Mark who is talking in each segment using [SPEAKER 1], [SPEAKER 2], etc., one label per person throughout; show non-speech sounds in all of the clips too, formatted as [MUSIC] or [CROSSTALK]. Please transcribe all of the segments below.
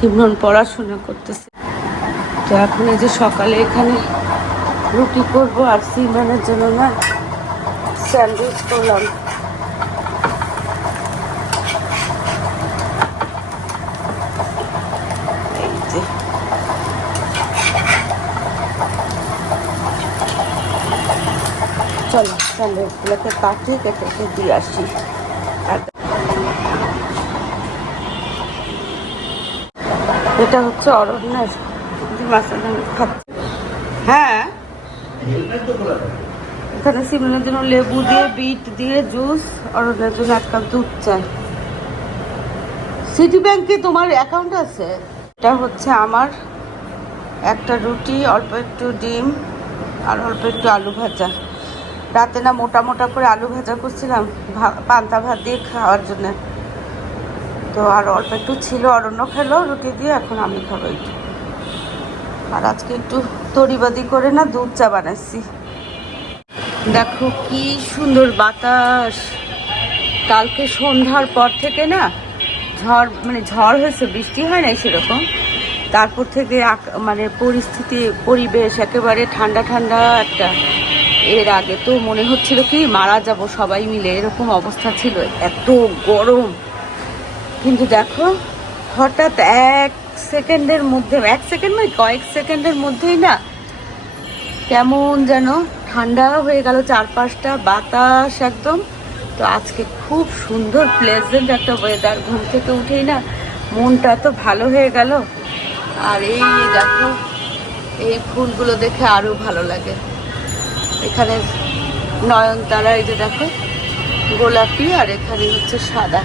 [SPEAKER 1] সিমরন পড়াশোনা করতেছে। তো এখন এই যে সকালে এখানে রুটি করব আর সিমরনের জন্য না স্যান্ডউইচ করলাম। চলো স্যান্ডউইচগুলোকে কাটি কেটে কেটে দিয়ে আসি। এটা হচ্ছে অরণ্যের খাচ্ছে। হ্যাঁ। এখানে সিমনের জন্য লেবু দিয়ে, বিট দিয়ে, জুস, অরণ্যের জন্য কাপ দুধ চাই। সিটি ব্যাংকে তোমার অ্যাকাউন্ট আছে? এটা হচ্ছে আমার একটা রুটি, অল্প একটু ডিম আর অল্প একটু আলু ভাজা। রাতে না মোটা মোটা করে আলু ভাজা করছিলাম পান্তা ভাত দিয়ে খাওয়ার জন্য। তো আর অল্প একটু ছিল অরণ্য খেলো, রুটি দিয়ে, এখন আমি খাব একটু। আর আজকে একটু তরিবাদি করে না দুধ চা বানাচ্ছি। দেখো কি সুন্দর বাতাস। কালকে সন্ধ্যার পর থেকে না ঝড় মানে ঝড় হয়েছে, বৃষ্টি হয় নাই সেরকম। তারপর থেকে মানে পরিস্থিতি, পরিবেশ একেবারে ঠান্ডা ঠান্ডা একটা। এর আগে তো মনে হচ্ছিল কি, মারা যাব সবাই মিলে, এরকম অবস্থা ছিল। এত গরম। কিন্তু দেখো, হঠাৎ এক সেকেন্ডের মধ্যে, এক সেকেন্ড মানে কয়েক সেকেন্ডের মধ্যেই না কেমন যেন ঠান্ডা হয়ে গেল চারপাশটা, বাতাস একদম। তো আজকে খুব সুন্দর প্লেজেন্ট একটা ওয়েদার ঘুম থেকে উঠেই না মনটা তো ভালো হয়ে গেল। আর এই দেখো, এই ফুলগুলো দেখে আরও ভালো লাগে। এখানে নয়নতারা এই যে দেখো, গোলাপি আর এখানে হচ্ছে সাদা।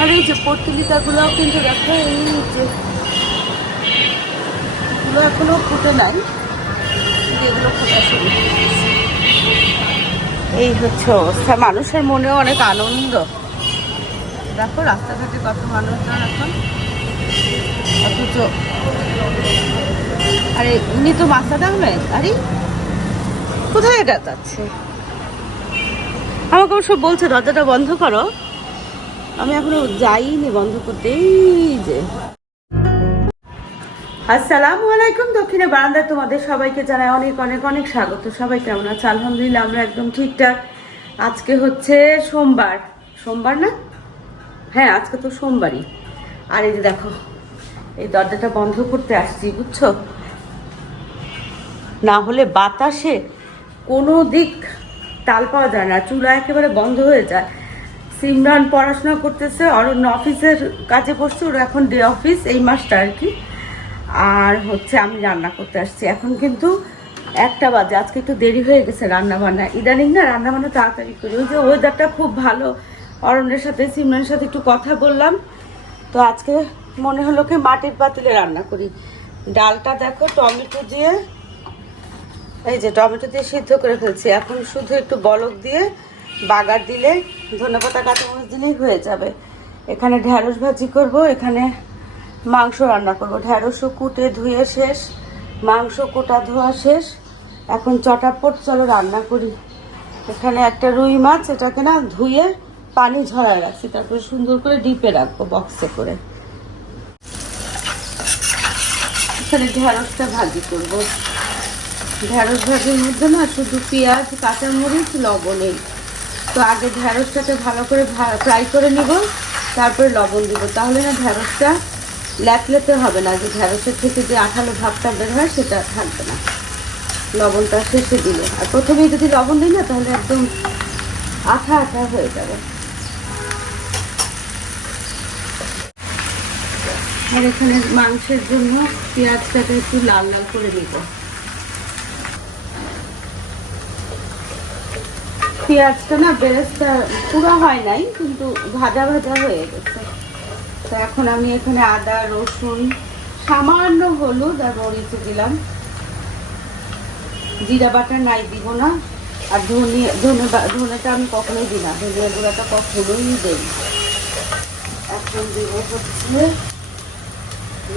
[SPEAKER 1] আর এই যে পত্রিকাগুলোও কিন্তু দেখো, এই যে এগুলো এখনও ফুটে নাই। এগুলো ফোটা শুরু এই হচ্ছে অবস্থা। মানুষের মনেও অনেক আনন্দ। দেখো, রাস্তাঘাটে কত মানুষজন এখন। অথচ আরে উনি তো মাথা দামবেন আরে, কোথায় এটা যাচ্ছে? আমাকে অবশ্য বলছে, দরজাটা বন্ধ করো। আমি এখনও যাইনি বন্ধ করতে, এই যে। আসসালামু আলাইকুম দক্ষিণে বারান্দায় তোমাদের সবাইকে জানাই অনেক অনেক অনেক স্বাগত। সবাই কেমন আছে? আলহামদুলিল্লাহ, আমরা একদম ঠিকঠাক। আজকে হচ্ছে সোমবার। সোমবার না? হ্যাঁ আজকে তো সোমবারই। আর এই যে দেখো, এই দরজাটা বন্ধ করতে আসছি, বুঝছ? না হলে বাতাসে কোনো দিক তাল পাওয়া যায় না, চুলা একেবারে বন্ধ হয়ে যায়। সিমরান পড়াশোনা করতেছে অরণ্য অফিসের কাজে বসছে, ওর এখন ডে অফিস এই মাসটা আর কি। আর হচ্ছে আমি রান্না করতে আসছি। এখন কিন্তু একটা বাজে, আজকে একটু দেরি হয়ে গেছে রান্না বান্না ইদানিং না রান্না বান্না তাড়াতাড়ি করি। ওই যে ওয়েদারটা খুব ভালো অরণ্যের সাথে, সিমরানের সাথে একটু কথা বললাম। তো আজকে মনে হলো কি মাটির পাতিলে রান্না করি। ডালটা দেখো, টমেটো দিয়ে, এই যে টমেটো দিয়ে সিদ্ধ করে ফেলছি। এখন শুধু একটু বলক দিয়ে বাগার দিলে, ধনেপাতা কাঁচামরিচ দিলেই হয়ে যাবে। এখানে ঢ্যাঁড়স ভাজি করব, এখানে মাংস রান্না করব। ঢ্যাঁড়সও কুটে ধুয়ে শেষ, মাংস কোটা ধোয়া শেষ। এখন চটাপট চলো রান্না করি। এখানে একটা রুই মাছ, এটাকে না ধুয়ে পানি ঝরায় রাখছি, তারপরে সুন্দর করে ডিপে রাখব বক্সে করে। এখানে ঢ্যাঁড়সটা ভাজি করব। ঢ্যাঁড়স ভাজির মধ্যে না শুধু পেঁয়াজ, কাঁচামরিচ, লবণ এই তো আগে ঢ্যাঁড়সটাকে ভালো করে ফ্রাই করে নিব, তারপরে লবণ দিব। তাহলে না ঢ্যাঁড়সটা ল্যাপলেতে হবে না, যে ঢ্যাঁড়সের থেকে যে আঠালো ভাবটা বের হয় সেটা থাকবে না। লবণটা শেষে দিলে। আর প্রথমেই যদি লবণ দিই না, তাহলে একদম আঠা আঠা হয়ে যাবে। আর এখানে মাংসের জন্য পেঁয়াজটাকে একটু লাল লাল করে নিব। পেঁয়াজটা না বেরেস্তা পুরো হয় নাই, কিন্তু ভাজা ভাজা হয়ে গেছে। তো এখন আমি এখানে আদা, রসুন, সামান্য হলুদ আর মরিচ দিলাম। জিরা বাটা নাই দিব না, আর ধনে ধনে ধনেটা আমি কখনোই দিই না, ধনিয়া গুঁড়াটা কখনোই দেই এখন দিব হচ্ছে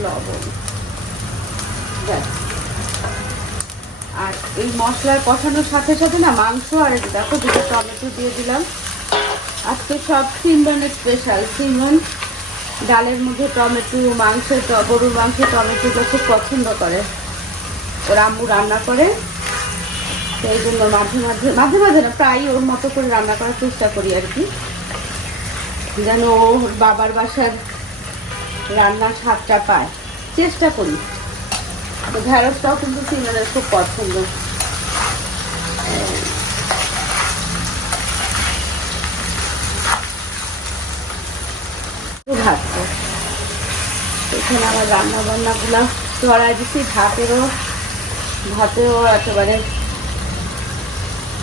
[SPEAKER 1] লবণ। ব্যাস। আর এই মশলার কষানোর সাথে সাথে না মাংস আর দেখো দুটো টমেটো দিয়ে দিলাম। আজকে সব সিমরনের স্পেশাল সিমরন ডালের মধ্যে টমেটো মাংস গরুর মাংস টমেটোটা খুব পছন্দ করে। ওর আম্মু রান্না করে। সেই জন্য মাঝে মাঝে মাঝে মাঝে না, প্রায় ওর মতো করে রান্না করার চেষ্টা করি আর কি। যেন ওর বাবার বাসার রান্নার স্বাদটা পায়। চেষ্টা করি। তো ঢেঁড়সটাও কিন্তু সিমেনের খুব পছন্দ। ভাজছে এখানে আমার রান্না বান্নাগুলো চড়াই দিচ্ছি ভাতেরও ভাতেও একেবারে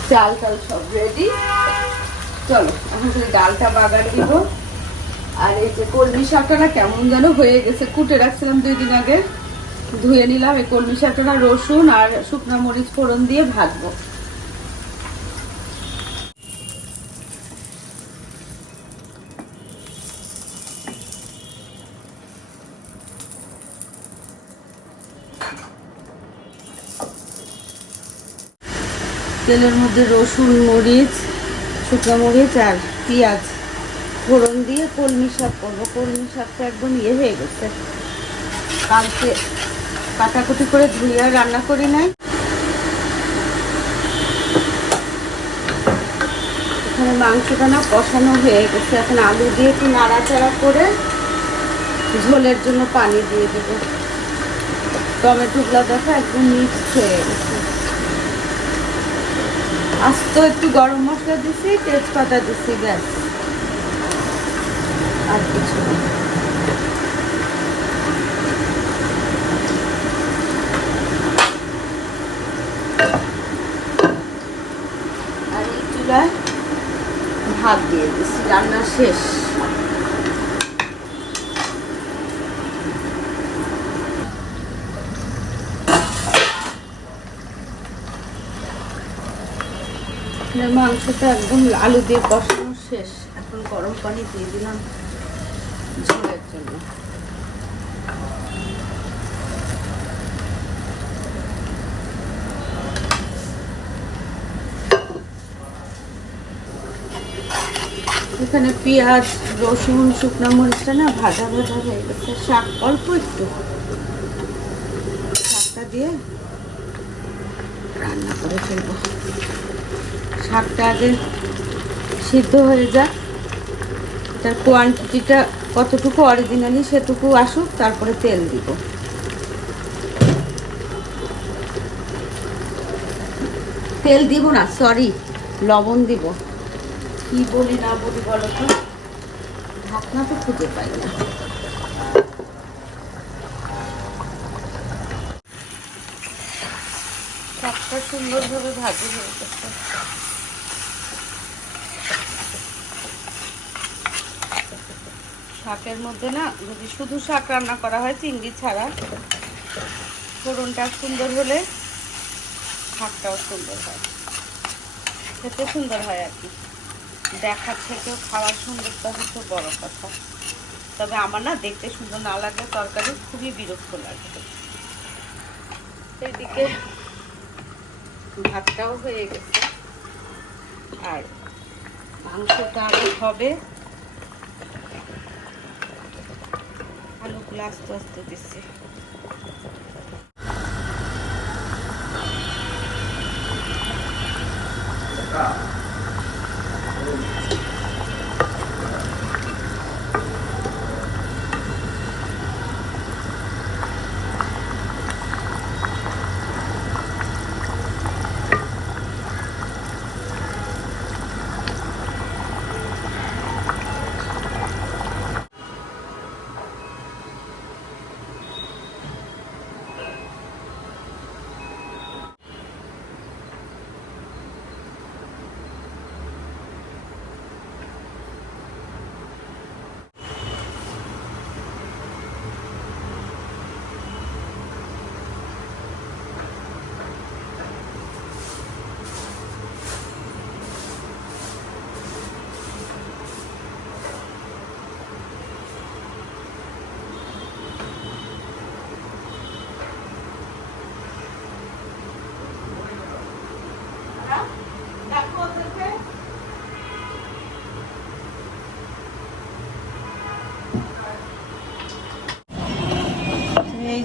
[SPEAKER 1] চাল টাল সব রেডি চলো, এখন শুধু ডালটা বাগার দিব। আর এই যে কলমি শাকটা কেমন যেন হয়ে গেছে। কুটে রাখছিলাম দুই দিন আগে। ধুয়ে নিলাম, এই কলমি শাকটা রসুন আর শুকনো মরিচ ফোড়ন দিয়ে ভাজবো। তেলের মধ্যে রসুন, মরিচ, শুকনো মরিচ আর পেঁয়াজ ফোড়ন দিয়ে কলমি শাক করব। কলমি শাকটা একদম ইয়ে হয়ে গেছে, কালকে কাটাকুটি করে ধুয়ে রান্না করি নাই। এখানে মাংসটা না কষানো হয়ে গেছে। এখন আলু দিয়ে একটু নাড়াচাড়া করে ঝোলের জন্য পানি দিয়ে দেবো। টমেটোগুলো দেখো একদম মিক্স হয়ে গেছে। আস্ত একটু গরম মশলা দিছি, তেজপাতা দিছি, ব্যাস। আর কিছু না আর এই চুলায় ভাত দিয়ে দিছি, রান্না শেষ। মাংসটা একদম আলু দিয়ে কষানো শেষ। এখন গরম পানি দিয়ে দিলাম ঝোলের জন্য। এখানে পেঁয়াজ, রসুন, শুকনো মরিচটা না ভাজা ভাজা হয়ে গেছে। শাক অল্প একটু। শাকটা দিয়ে রান্না করে ফেলব। শাকটা আগে সিদ্ধ হয়ে যাক। তার কোয়ান্টিটিটা কতটুকু অরিজিনালি সেটুকু আসুক, তারপরে তেল দিব। তেল দিব না সরি লবণ দিব। কি বলি না বলি বলো তো? ঢাকনা তো খুঁজে পাই না। সুন্দরভাবে ভাজি হয়ে গেছে। শাকের মধ্যে না, যদি শুধু শাক রান্না করা হয়, চিংড়ি ছাড়া, ফোড়নটা সুন্দর হলে শাকটাও সুন্দর হয়। খেতে সুন্দর হয় আর কি। দেখার থেকেও খাওয়ার সুন্দরটা হচ্ছে বড় কথা। তবে আমার না দেখতে সুন্দর না লাগলে তরকারি খুবই বিরক্ত লাগে। এদিকে ভাতটাও হয়ে গেছে। আর মাংসটা আগে হবে। আলুগুলো আস্তে আস্তে দিচ্ছি।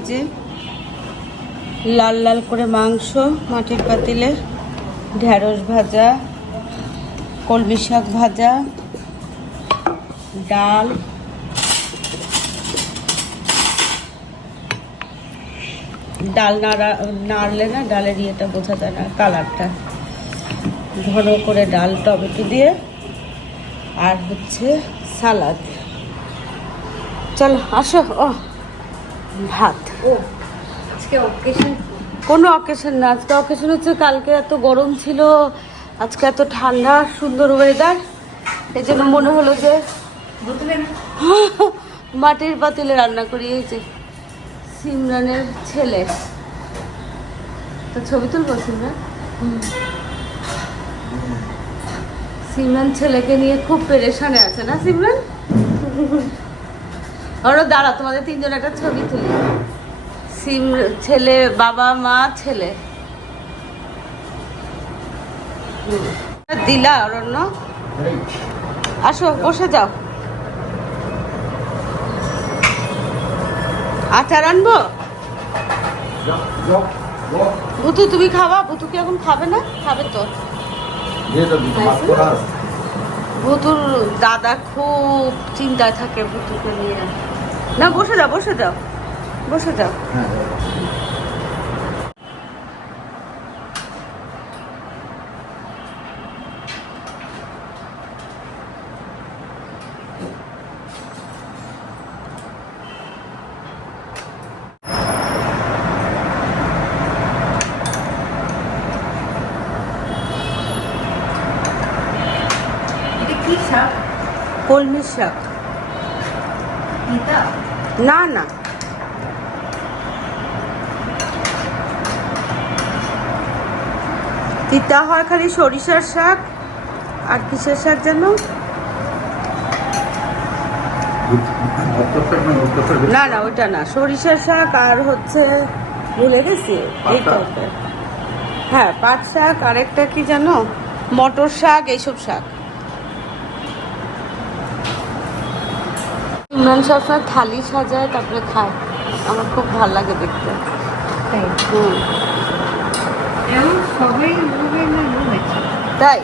[SPEAKER 1] যে লাল লাল করে মাংস, মাটির পাতিলে ঢেঁড়স ভাজা, কলমি শাক ভাজা, ডাল। ডাল নাড়া নাড়লে না ডালের ইয়েটা বোঝা যায় না, কালারটা। ঘন করে ডাল টমেটো দিয়ে আর হচ্ছে সালাদ। চলো, আসো ও ভাত।
[SPEAKER 2] ও আজকে অকেশন
[SPEAKER 1] কোনো অকেশন না আজকে অকেশন হচ্ছে কালকে এত গরম ছিল আজকে এত ঠান্ডা সুন্দর ওয়েদার এই জন্য মনে হলো যে [LAUGHS] মাটির পাতিলে রান্না করি এই যে সিমরানের ছেলে। তো ছবি তুলবো সিমরান? সিমরান ছেলেকে নিয়ে খুব পেরেশানে আছে না সিমরান? [LAUGHS] ওরা দাঁড়া তোমাদের তিনজন একটা ছবি তুলি। সিম ছেলে, বাবা, মা, ছেলে। দিলা, অরণ্য। আসো, বসে যাও। আচার আনব? বুতু তুমি খাবা? বুতু কি এখন খাবে না? খাবে তো। বুতুর দাদা খুব চিন্তায় থাকে বুতুকে নিয়ে। না, বসে যাও বসে যাও। বসে যাও।
[SPEAKER 2] এটা কি শাক?
[SPEAKER 1] কলমি শাক। না না। তিতা হয় খালি সরিষার শাক আর কিসের শাক যেন? না না ওটা না সরিষার শাক আর হচ্ছে ভুলে গেছি এই। টাইপের হ্যাঁ পাট শাক আরেকটা কি জানো? মটর শাক এইসব শাক। ইমরান সবসময় থালি সাজায় তারপরে খায়। আমার খুব ভালো লাগে দেখতে। হুম।
[SPEAKER 2] সবাই না
[SPEAKER 1] তাই?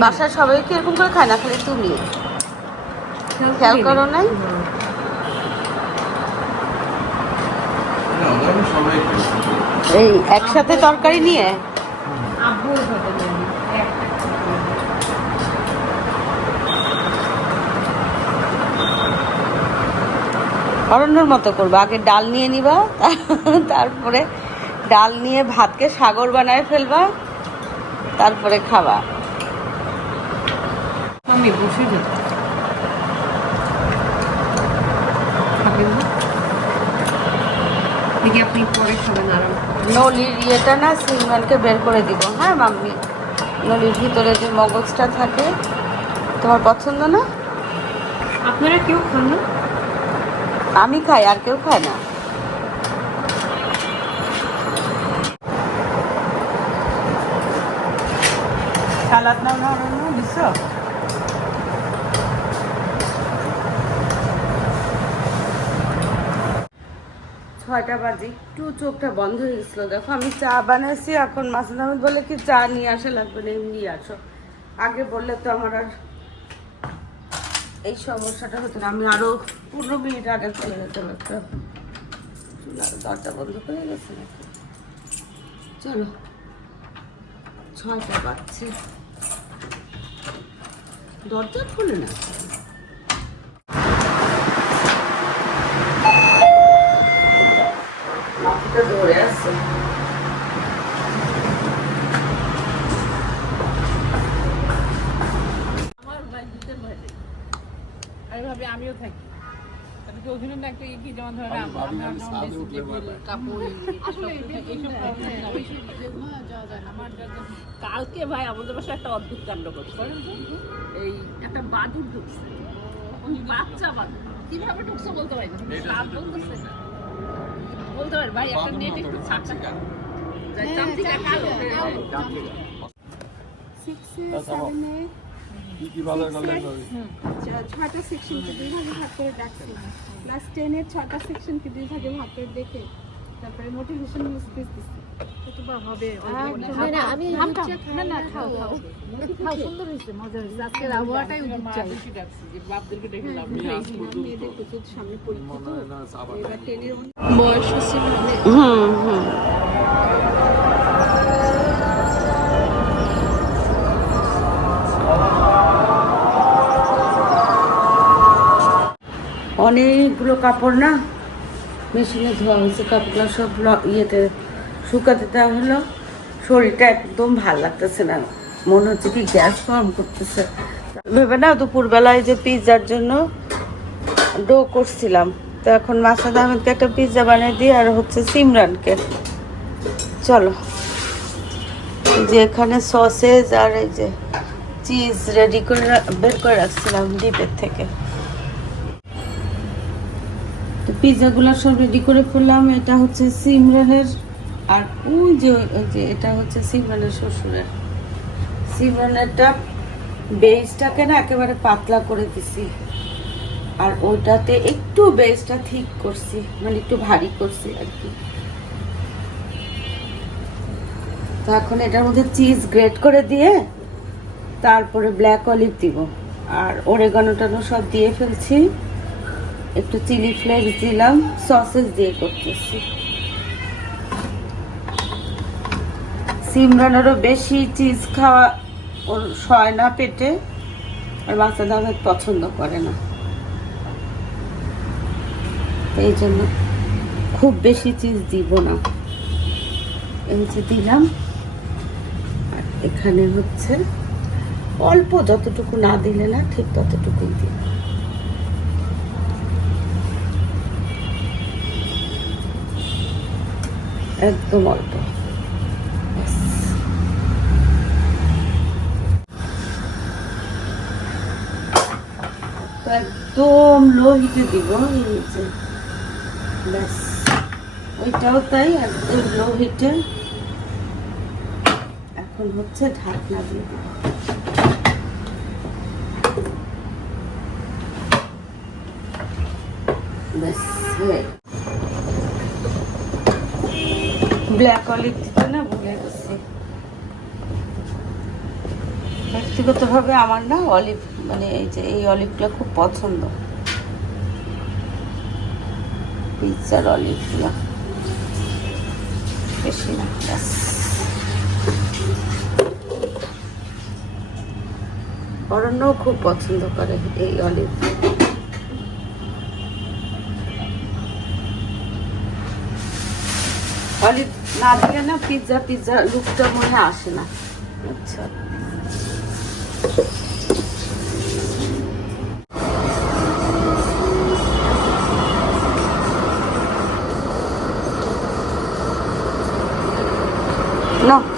[SPEAKER 1] বাসার সবাই কি এরকম করে খায় না খালি তুমি? খেয়াল করো নাই? এই একসাথে তরকারি নিয়ে? অরণ্যর মতো করব আগে ডাল নিয়ে নিবা তারপরে ডাল নিয়ে ভাতকে সাগর বানায় ফেলবা তারপরে খাবা।
[SPEAKER 2] আমি বসে দেখি আপনি পরে খাবেন আরাম।
[SPEAKER 1] নলির ইয়েটা না সিংহানকে বের করে দিব। হ্যাঁ মাম্মি? নলির ভিতরে যে মগজটা থাকে তোমার পছন্দ না?
[SPEAKER 2] আপনারা কেউ খান না?
[SPEAKER 1] আমি খাই আর কেউ খায় না সালাদ নাও না অরণ্য দিছ ছয়টা বাজে, একটু চোখটা বন্ধ হয়ে গেছিল। দেখো, আমি চা বানাইছি, এখন মাসুদ আহমেদ বলে কি চা নিয়ে আসা লাগবে না, এমনি আসো আগে বললে তো আমার আর এই সমস্যাটা হতো না, আমি আরও পনেরো মিনিট আগে চলে যেতে চুলার দরজা বন্ধ করে গেছে চলো, ছয়টা বাজছে। দরজা খুলে না মাটিটা ধরে আছে
[SPEAKER 3] আমি ভাবি আমিও থাকি তাহলে কি ওখানে না একটা কি যেমন ধরেন
[SPEAKER 4] আমি ভাবি
[SPEAKER 3] আমার
[SPEAKER 4] আমি
[SPEAKER 3] যেমন
[SPEAKER 4] ছাদে
[SPEAKER 3] dressing
[SPEAKER 4] উঠলে
[SPEAKER 3] table,
[SPEAKER 4] মাথায়।
[SPEAKER 3] কাপড় আসলে এইসব problem না, বেশি যাওয়া যায় না। আমার যা যা- কালকে ভাই আমাদের বাসায় একটা অদ্ভুত কাণ্ড করছে এই একটা বাদুর ঢুকছে। ওই বাচ্চা বাদুর কীভাবে ঢুকছে বলতে পারি না। বলতে পারি ভাই একটা নেট একটু ফাঁকা চামচিকা কালো। হ্যাঁ।
[SPEAKER 1] সিক্সে সেভেনে
[SPEAKER 4] কি কি করলেন
[SPEAKER 5] ছয়টা সেকশনকে দুই ভাগে ভাগ করে ডাকছি। ক্লাস টেনের ছয়টা সেকশনকে দুই ভাগে ভাগ করে দেখে তারপরে মোটিভেশন স্পিচ দিচ্ছি।
[SPEAKER 2] একটু বা হবে
[SPEAKER 1] অনেকগুলো কাপড় না মেশিনে ধোয়া হয়েছে, কাপড়গুলো সব ইয়েতে শুকাতে দেওয়া হলো। শরীরটা একদম ভালো লাগতেছে না, মনে হচ্ছে কি গ্যাস ফর্ম করতেছে। ভেবে না দুপুরবেলায় যে পিৎজার জন্য ডো করছিলাম। তো এখন মাসাদ আহমেদকে একটা পিৎজা বানিয়ে দিই, আর হচ্ছে সিমরানকে। চলো যে এখানে সসেজ আর এই যে চিজ রেডি করে বের করে রাখছিলাম ডিপের থেকে। তো পিৎজাগুলো সব রেডি করে ফেললাম। এটা হচ্ছে সিমরানের। আর ওই যে এটা হচ্ছে সিমরানের শ্বশুরের। সিমরানেরটা বেসটাকে না একেবারে পাতলা করে দিছি। আর ওইটাতে একটু বেসটা ঠিক করছি মানে একটু ভারী করছি আর কি। তো এখন এটার মধ্যে চিজ গ্রেট করে দিয়ে তারপরে ব্ল্যাক অলিভ দিব। আর ওরেগানো টানো সব দিয়ে ফেলছি। একটু চিলি ফ্লেক্স দিলাম, সসেস দিয়ে করতেছি। সিমরানেরও বেশি চিজ খাওয়া ওর সয় না পেটে, আর বাচ্চা দামের পছন্দ করে না। এই জন্য খুব বেশি চিজ দিব না। এই যে দিলাম, আর এখানে হচ্ছে অল্প যতটুকু না দিলে না ঠিক ততটুকুই দিই একদম অল্প। একদম লো হিটে দিব ব্যাস। ওইটাও তাই, একদম লো হিটে এখন হচ্ছে ঢাকনা দিয়ে দিব। ব্যাস ব্ল্যাক অলিভ দিতে না ভুলে গেছি। ব্যক্তিগতভাবে আমার না অলিভ মানে এই যে এই অলিভগুলো খুব পছন্দ। পিৎজার অলিভগুলো বেশি না অরণ্যও খুব পছন্দ করে এই অলিভ অলিভ না দিলে না পিৎজা পিৎজা লুকটা মনে আসে না আচ্ছা No.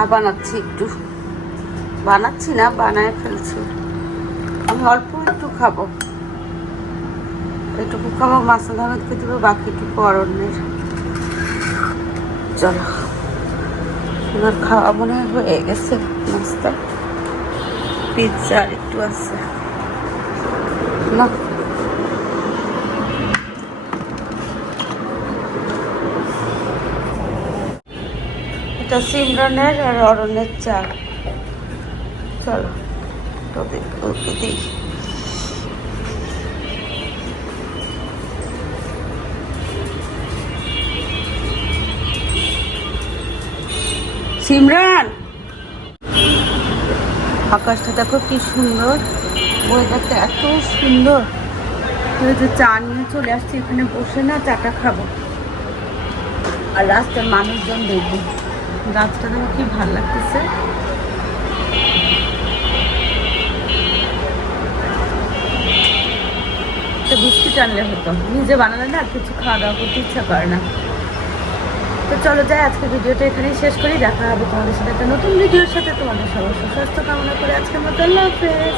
[SPEAKER 1] চা বানাচ্ছি একটু। বানাচ্ছি না, বানায় ফেলছি। আমি অল্প একটু খাব। এটুকু খাব মাসুদ আহমেদকে দেবো বাকিটুকু অরণ্যের চলো। এবার খাওয়া মনে হয় গেছে নাস্তা। পিৎজা একটু আছে। না। এটা সিমরানের আর অরণ্যের চা চলো দিই। সিমরান! আকাশটা দেখো কি সুন্দর ওয়েদারটা এত সুন্দর। যে চা নিয়ে চলে আসছি, এখানে বসে না, চাটা খাব। আর রাস্তার মানুষজন দেখব। গাছটা দেখো কি ভালো লাগতেছে। একটা বিস্কিট আনলে হতো। নিজে বানালে না কিছু খাওয়া দাওয়া করতে ইচ্ছা করে না। তো চলো যাই, আজকে ভিডিওটা এখানেই শেষ করি। দেখা হবে তোমাদের সাথে একটা নতুন ভিডিওর সাথে। তোমাদের সবার সুস্বাস্থ্য কামনা করে আজকে মতো আল্লাহ হাফেজ।